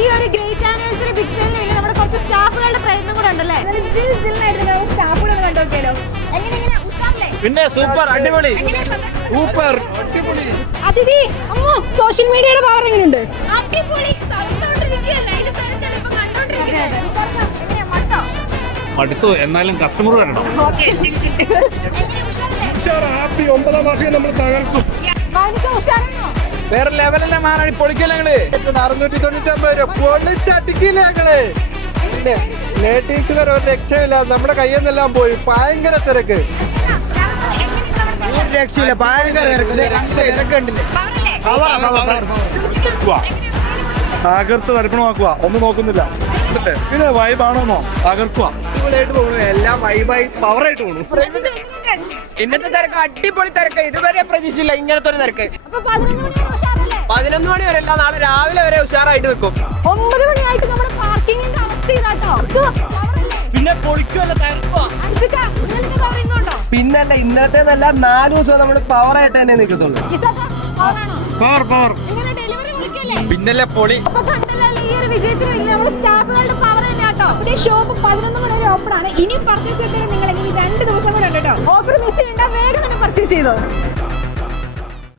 ഈ ഒരു great anniversary big സെയിലിൽ നമ്മുടെ കുറച്ച് സ്റ്റാഫുകളുടെ പ്രയത്നം കൂടെ ഉണ്ടല്ലേ? സ്റ്റാഫുകളെ കണ്ടോക്കിയാലോ? പിന്നെ സൂപ്പർ അടിപൊളി സൂപ്പർ അടിപൊളി. അതിഥി അമ്മോ, സോഷ്യൽ മീഡിയയുടെ പവർ എങ്ങനെയുണ്ട്? അടുത്തു. എന്നാലും കസ്റ്റമർ വരണം. ഹാപ്പി 9ാം വാർഷികം നമ്മൾ തകർക്കും. വേറെ ലെവലല്ലേ മാറാടി, പൊളിക്കല്ലേ ഞങ്ങള്. 699 രൂപ പൊളിച്ചടിക്കില്ല ഞങ്ങള്. ലേഡീസ് വരെ ഒരു രക്ഷയില്ല, നമ്മുടെ കയ്യിൽ നിന്നെല്ലാം പോയി. ഭയങ്കര തിരക്ക്, ഒരു രക്ഷയില്ല, ഭയങ്കര തിരക്കുണ്ടില്ലേ. തകർത്ത് വരപ്പണമാക്കുക, ഒന്നും നോക്കുന്നില്ല. പിന്നെ വൈബാണോന്നോ തകർക്കുക. അടിപൊളിയായിട്ട് പോണു, എല്ലാം വൈബായി പവറായിട്ട് പോണു. ഇന്നത്തെ തിരക്ക് അടിപൊളി തിരക്ക്, ഇതുവരെ പ്രതീക്ഷയില്ല ഇങ്ങനത്തെ ഒരു തിരക്ക്. 11 മണി വരെ അല്ല, നാളെ രാവിലെ വരെ ഉഷാറായിട്ട് നിൽക്കും. 9 മണിയായിട്ട് നമ്മുടെ പാർക്കിങ്ങിന്റെ അവസ്ഥ ഇതാട്ടോ. പിന്നെ പൊളിക്കുമല്ല, തകർക്കുക. പിന്നല്ല, ഇന്നത്തെ നല്ല 4 ദിവസം നമ്മൾ പവറായിട്ട് തന്നെ നിൽക്കത്തുള്ളൂ. പവർ പിന്നല്ലേ പൊളി. വിജയത്തിന് നമ്മുടെ സ്റ്റാഫുകളുടെ പവർ തന്നെ കേട്ടോ. ഷോപ്പ് 11 മണി വരെ ഓപ്പൺ ആണ്. ഇനിയും പർച്ചേസ് ചെയ്താൽ നിങ്ങൾ 2 ദിവസം കൂടെ ഉണ്ട് കേട്ടോ. ഓഫർ മിസ് ചെയ്യേണ്ട, വേഗം തന്നെ പർച്ചേസ് ചെയ്തോ.